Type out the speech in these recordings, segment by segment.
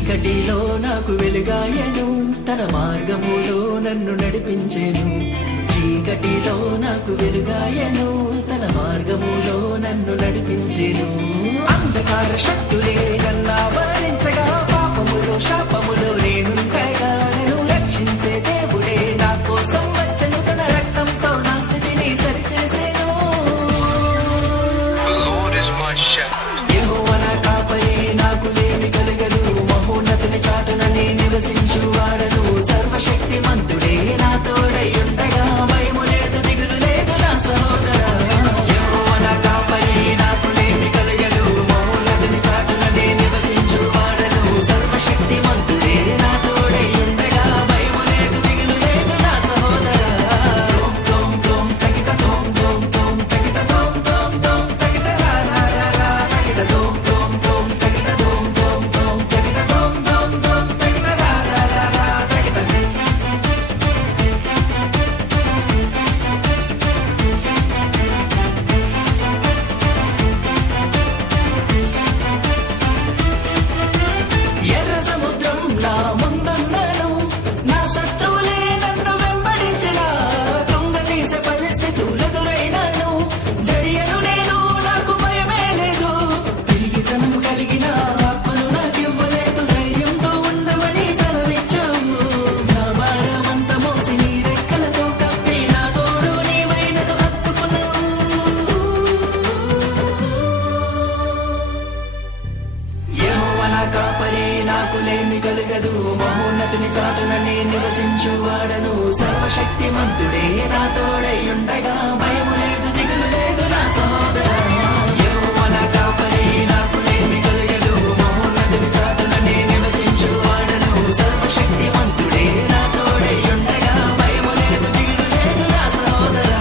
చీకటిలో నాకు వెలుగాయను, తన మార్గములో నన్ను నడిపించెను. చీకటిలో నాకు వెలుగాయను, తన మార్గములో నన్ను నడిపించెను. అంధకార శక్తులే నన్ను ఆవరించగా, పాపములో శాపములో నేనుండగా, నన్ను రక్షించే దేవుడే నా కోసం వచ్చెను. తన రక్తంతో నా స్థితిని సరిచేసెను. యెహోవా నా కాపరి, నాకు లేమి కలగదు. మహోన్నతుని చాటున నే నివసించువాడను. సర్వశక్తిమంతుడే నా తోడై ఉండగా, భయము లేదు దిగులు లేదు నా సహోదరా. యెహోవా నా కాపరి, నాకు లేమి కలగదు. మహోన్నతుని చాటున నే నివసించువాడను. సర్వశక్తిమంతుడే నా తోడై ఉండగా, భయము లేదు దిగులు లేదు నా సహోదరా. తోం తోం తకిట తోం తోం తోం తకిట తోం తోం తోం తకిట రా రా రా రా తకిట తోం తోం తోం తకిట తోం తోం తోం తకిట తోం తోం తోం తకిట రా రా రా రా తకిట. ఎర్ర సముద్రంలా ముందున్నాను, నా శత్రువులే నన్ను వెంబడించిన. కృంగతీసే పరిస్థితులెదురైనాను, జడియను నేను, నాకు భయమే లేదు. తిరిగితనం కలిగిన ఆత్మను నాకివ్వలేదు, ధైర్యంతో ఉండమని సెలవిచ్చావు. నా భారమంతా మోసి నీ రెక్కలతో కప్పి, నా తోడు నీవై నన్ను హత్తుకున్నావు. యెహోవా నా కాపరి, నాకు లేమి కలగదు. మహోన్నతుని చాటున నే నివసించువాడను. సర్వశక్తిమంతుడే నా తోడై ఉండగా, భయము లేదు దిగులు లేదు నా సహోదరా. యెహోవా నా కాపరి, నాకు లేమి కలగదు. మహోన్నతుని చాటున నే నివసించువాడను. సర్వశక్తిమంతుడే నా తోడై ఉండగా, భయము లేదు దిగులు లేదు నా సహోదరా.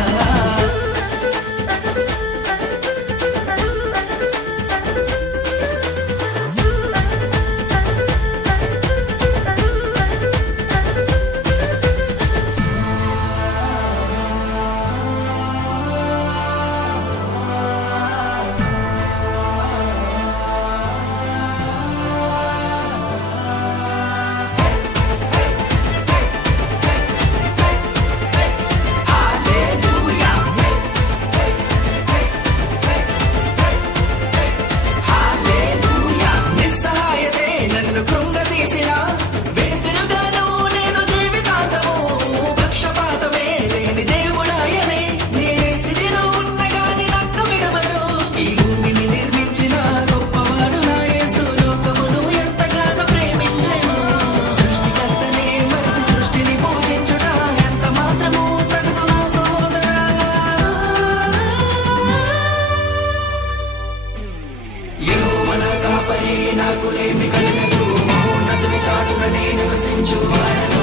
హల్లెలూయా. నిస్సహాయతే నన్ను కృంగతీసిన, వెనుతిరుగాను నేను జీవితాంతము. పక్షపాతమే లేని దేవుడాయనే, నే స్థితిలో ఉన్నగాని నన్ను విడవడు. ఈ భూమిని నిర్మించిన గొప్పవాడు నా యేసు, లోకమును ఎంతగానో ప్రేమించెను. సృష్టికర్తనే మరిచి సృష్టిని పూజించుట ఎంత మాత్రము తగదు నా సహోదరా. యెహోవా నా కాపరి, నాకు లేమి కలగదు. మహోన్నతుని చాటున నే నివసించువాడను.